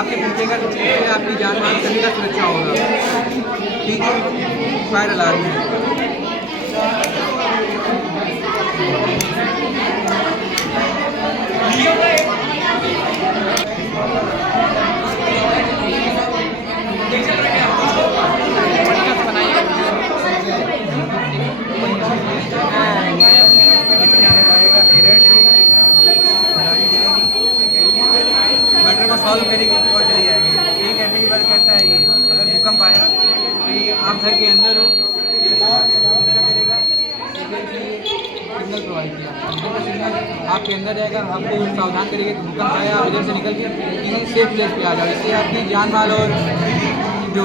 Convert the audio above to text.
आपके पूछेगा तो इससे आपकी जान माल सभी का सुरक्षा होगा। ठीक है, फायर अलार्म है। मैटर को सॉल्व करेगी और चली जाएगी। एक ऐसे ही बार कहता है ये, अगर भूकंप आया तो ये आप घर के अंदर हो, अच्छा करेगा सिग्नल प्रोवाइड किया, अंदर का सिग्नल आपके अंदर जाएगा, आपको सावधान करेगा कि भूकंप आया, आप इधर से निकल के किसी सेफ प्लेस पे आ जाओ। इससे आपकी जान माल और जो